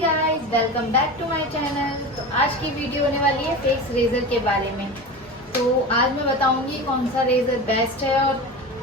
Guys, welcome back to my channel. तो आज की वीडियो होने वाली है फेस रेजर के बारे में। तो आज मैं बताऊंगी कौन सा रेजर बेस्ट है और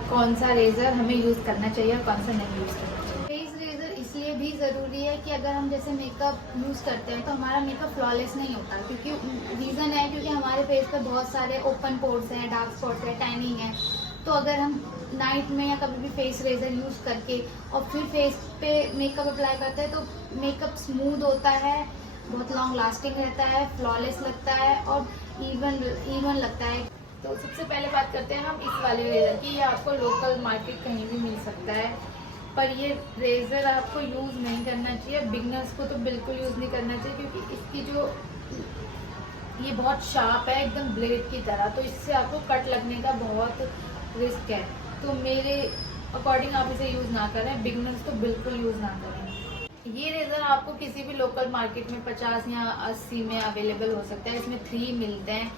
कौन सा रेजर हमें यूज़ करना चाहिए और कौन सा नहीं यूज़ करना चाहिए। फेस रेजर इसलिए भी ज़रूरी है कि अगर हम जैसे मेकअप यूज़ करते हैं तो हमारा मेकअप फ्लॉलेस नहीं होता, क्योंकि रीज़न है क्योंकि हमारे फेस पर बहुत सारे ओपन पोर्स हैं, डार्क स्पॉट्स है, टैनिंग है। तो अगर हम नाइट में या कभी भी फेस रेजर यूज़ करके और फिर फेस पे मेकअप अप्लाई करते हैं तो मेकअप स्मूथ होता है, बहुत लॉन्ग लास्टिंग रहता है, फ्लॉलेस लगता है और इवन लगता है। तो सबसे पहले बात करते हैं हम इस वाले रेजर की। ये आपको लोकल मार्केट कहीं भी मिल सकता है, पर ये रेजर आपको यूज़ नहीं करना चाहिए। बिगनर्स को तो बिल्कुल यूज़ नहीं करना चाहिए, क्योंकि इसकी जो ये बहुत शार्प है, एकदम ब्लेड की तरह, तो इससे आपको कट लगने का बहुत रिस्क है। तो मेरे अकॉर्डिंग आप इसे यूज़ ना करें, बिगनर्स तो बिल्कुल यूज़ ना करें। ये रेज़र आपको किसी भी लोकल मार्केट में 50 या 80 में अवेलेबल हो सकता है। इसमें 3 मिलते हैं,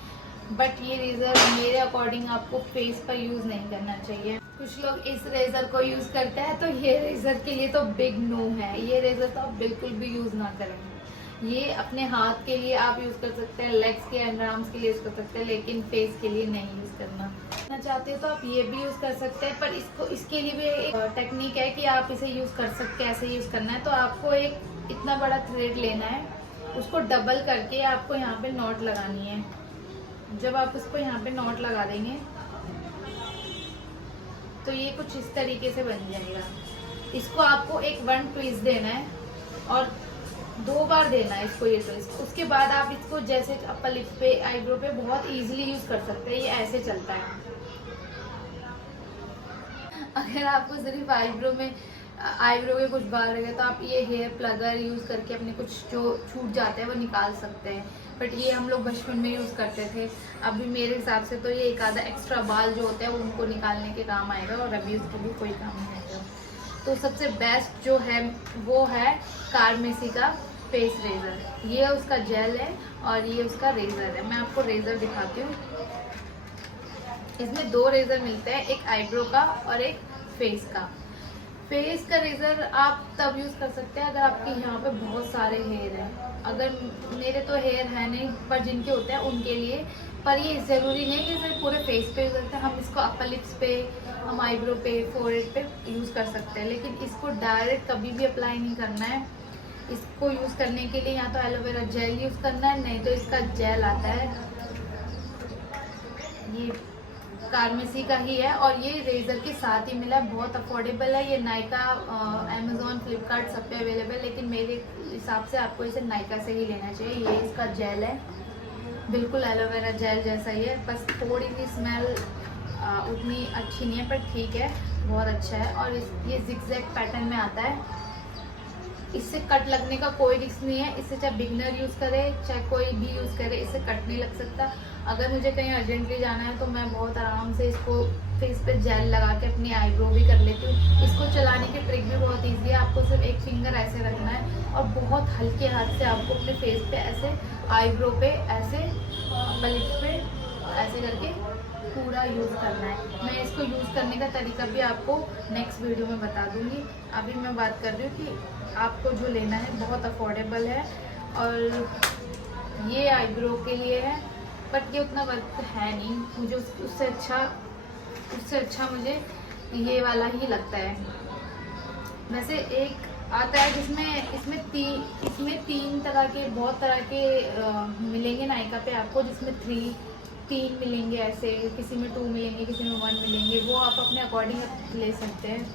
बट ये रेज़र मेरे अकॉर्डिंग आपको फेस पर यूज़ नहीं करना चाहिए। कुछ लोग इस रेज़र को यूज़ करते हैं, तो ये रेज़र के लिए तो बिग नो है। ये रेज़र तो आप बिल्कुल भी यूज़ ना करें। ये अपने हाथ के लिए आप यूज़ कर सकते हैं, लेग्स के अंडर आर्म्स के लिए यूज़ कर सकते हैं, लेकिन फेस के लिए नहीं यूज़ करना चाहते हो तो आप ये भी यूज़ कर सकते हैं। पर इसके लिए भी एक टेक्निक है कि आप इसे यूज़ कर सकते हैं। ऐसे यूज़ करना है तो आपको एक इतना बड़ा थ्रेड लेना है, उसको डबल करके आपको यहाँ पे नॉट लगानी है। जब आप उसको यहाँ पे नॉट लगा देंगे तो ये कुछ इस तरीके से बन जाएगा। इसको आपको एक 1 ट्विस्ट देना है और 2 बार देना है इसको, ये ट्विस्ट। उसके बाद आप इसको जैसे अपर लिप पे, आईब्रो पे बहुत इजीली यूज़ कर सकते हैं। ये ऐसे चलता है। अगर आपको सिर्फ आईब्रो के कुछ बाल रह गए तो आप ये हेयर प्लगर यूज़ करके अपने कुछ जो छूट जाते हैं वो निकाल सकते हैं। बट ये हम लोग बचपन में यूज़ करते थे। अभी मेरे हिसाब से तो ये एक आधा एक्स्ट्रा बाल जो होते हैं उनको निकालने के काम आएगा, और अभी उसके लिए कोई काम नहीं आएगा। तो सबसे बेस्ट जो है वो है कार्मेसी का फेस रेज़र। ये उसका जेल है और ये उसका रेज़र है। मैं आपको रेज़र दिखाती हूँ। इसमें 2 रेज़र मिलते हैं, एक आईब्रो का और एक फेस का। फेस का रेज़र आप तब यूज़ कर सकते हैं अगर आपके यहाँ पे बहुत सारे हेयर हैं। अगर मेरे तो हेयर है नहीं, पर जिनके होते हैं उनके लिए। पर ये ज़रूरी नहीं कि सिर्फ पूरे फेस पे यूज़ करते हैं। हम इसको अपर लिप्स पे, हम आईब्रो पे, फोरहेड पे यूज़ कर सकते हैं, लेकिन इसको डायरेक्ट कभी भी अप्लाई नहीं करना है। इसको यूज़ करने के लिए या तो एलोवेरा जेल यूज़ करना है, नहीं तो इसका जेल आता है, ये कार्मेसी का ही है और ये रेज़र के साथ ही मिला। बहुत अफोर्डेबल है। ये नायका, अमेज़ॉन, फ्लिपकार्ट सब पे अवेलेबल, लेकिन मेरे हिसाब से आपको इसे नायका से ही लेना चाहिए। ये इसका जेल है, बिल्कुल एलोवेरा जेल जैसा ही है, बस थोड़ी सी स्मेल उतनी अच्छी नहीं है, पर ठीक है, बहुत अच्छा है। और ये जिगजैग पैटर्न में आता है। इससे कट लगने का कोई रिस्क नहीं है। इससे चाहे बिगनर यूज़ करे चाहे कोई भी यूज़ करे, इससे कट नहीं लग सकता। अगर मुझे कहीं अर्जेंटली जाना है तो मैं बहुत आराम से इसको फेस पे जेल लगा के अपनी आईब्रो भी कर लेती हूँ। इसको चलाने की ट्रिक भी बहुत ईजी है। आपको सिर्फ एक फिंगर ऐसे रखना है और बहुत हल्के हाथ से आपको अपने फेस पे ऐसे, आईब्रो पे ऐसे, अपर लिप्स पे ऐसे करके पूरा यूज़ करना है। मैं इसको यूज़ करने का तरीका भी आपको नेक्स्ट वीडियो में बता दूँगी। अभी मैं बात कर रही हूँ कि आपको जो लेना है बहुत अफोर्डेबल है, और ये आईब्रो के लिए है, बट ये उतना वर्थ है नहीं। मुझे उससे अच्छा मुझे ये वाला ही लगता है। वैसे एक आता है जिसमें इसमें 3 तरह के, बहुत तरह के मिलेंगे नायका पे आपको, जिसमें 3 मिलेंगे ऐसे, किसी में 2 मिलेंगे, किसी में 1 मिलेंगे। वो आप अपने अकॉर्डिंग ले सकते हैं।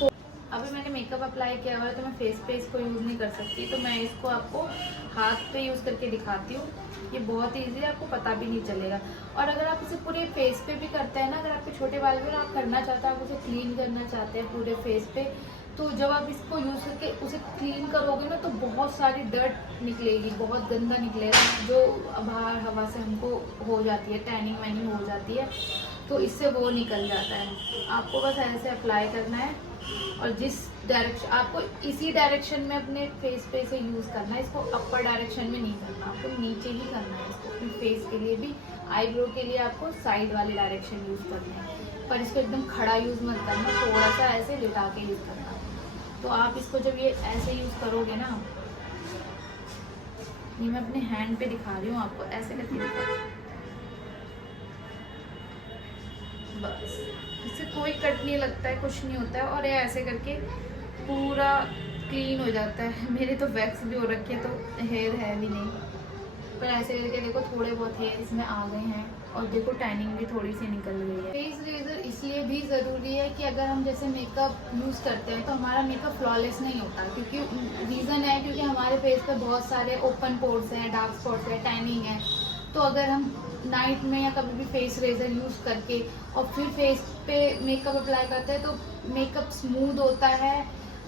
तो अभी मैंने मेकअप अप्लाई किया हुआ है तो मैं फेस पे इसको यूज़ नहीं कर सकती, तो मैं इसको आपको हाथ पे यूज़ करके दिखाती हूँ। ये बहुत ईजी है, आपको पता भी नहीं चलेगा। और अगर आप इसे पूरे फेस पे भी करते हैं ना, अगर आपके छोटे बाल भी आप करना चाहते हैं, आप उसे क्लीन करना चाहते हैं पूरे फेस पे, तो जब आप इसको यूज़ करके उसे क्लीन करोगे ना तो बहुत सारी डर्ट निकलेगी, बहुत गंदा निकलेगा, जो बाहर हवा से हमको हो जाती है, टैनिंग वैनिंग हो जाती है, तो इससे वो निकल जाता है। आपको बस ऐसे अप्लाई करना है और जिस डायरेक्शन आपको, इसी डायरेक्शन में अपने फेस पे इसे यूज़ करना है। इसको अपर डायरेक्शन में नहीं करना, आपको नीचे ही करना है इसको। अपने फेस के लिए भी, आईब्रो के लिए आपको साइड वाले डायरेक्शन यूज़ करना है, पर इसको एकदम खड़ा यूज़ मत करना, थोड़ा सा ऐसे लिटा के यूज़ करना। तो आप इसको जब ये ऐसे यूज़ करोगे ना, ये मैं अपने हैंड पे दिखा रही हूँ आपको, ऐसे करके दिखा रही हूँ, बस इससे कोई कट नहीं लगता है, कुछ नहीं होता है, और ये ऐसे करके पूरा क्लीन हो जाता है। मेरे तो वैक्स भी हो रखी है तो हेयर है भी नहीं, पर ऐसे करके देखो थोड़े बहुत हेयर इसमें आ गए हैं, और देखो टैनिंग भी थोड़ी सी निकल गई है। फेस रेजर इसलिए भी ज़रूरी है कि अगर हम जैसे मेकअप यूज़ करते हैं तो हमारा मेकअप फ्लॉलेस नहीं होता, क्योंकि रीज़न है क्योंकि हमारे फेस पे बहुत सारे ओपन पोर्स हैं, डार्क स्पॉट्स है, टैनिंग है। तो अगर हम नाइट में या कभी भी फेस रेजर यूज़ करके और फिर फेस पे मेकअप अप्लाई करते हैं तो मेकअप स्मूथ होता है,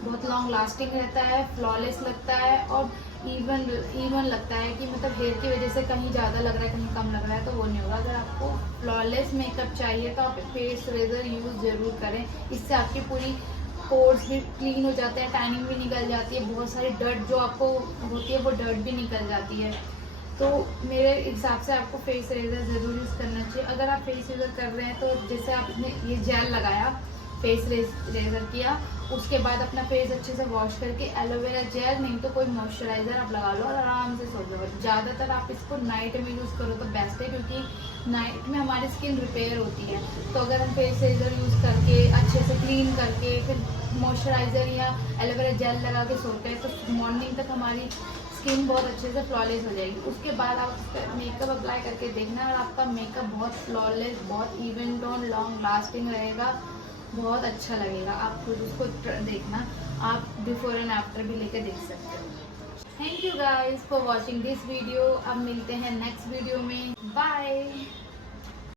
बहुत लॉन्ग लास्टिंग रहता है, फ्लॉलेस लगता है, और इवन लगता है कि मतलब हेयर की वजह से कहीं ज़्यादा लग रहा है, कहीं कम लग रहा है, तो वो नहीं होगा। अगर आपको फ्लॉलेस मेकअप चाहिए तो आप फेस रेजर यूज़ ज़रूर करें, इससे आपकी पूरी पोर्स भी क्लीन हो जाते हैं, टैनिंग भी निकल जाती है, बहुत सारी डर्ट जो आपको होती है वो डर्ट भी निकल जाती है। तो मेरे हिसाब से आपको फेस रेजर ज़रूर यूज़ करना चाहिए। अगर आप फेस रेजर कर रहे हैं तो जैसे आपने ये जेल लगाया, फेस रेजर किया, उसके बाद अपना फेस अच्छे से वॉश करके एलोवेरा जेल नहीं तो कोई मॉइस्चराइज़र आप लगा लो और आराम से सो जाओ। ज़्यादातर आप इसको नाइट में यूज़ करो तो बेस्ट है, क्योंकि नाइट में हमारी स्किन रिपेयर होती है। तो अगर हम फेस रेजर यूज़ करके अच्छे से क्लीन करके फिर मॉइस्चराइज़र या एलोवेरा जेल लगा के सोते हैं तो मॉर्निंग तक हमारी स्किन बहुत अच्छे से फ्लॉलेस हो जाएगी। उसके बाद आप मेकअप अप्लाई करके देखना, और आपका मेकअप बहुत फ्लॉलेस, बहुत इवन टोन, लॉन्ग लास्टिंग रहेगा, बहुत अच्छा लगेगा। आप खुद उसको देखना, आप बिफोर एंड आफ्टर भी लेकर देख सकते हो। Thank you guys for watching this video. अब मिलते हैं नेक्स्ट वीडियो में, बाय।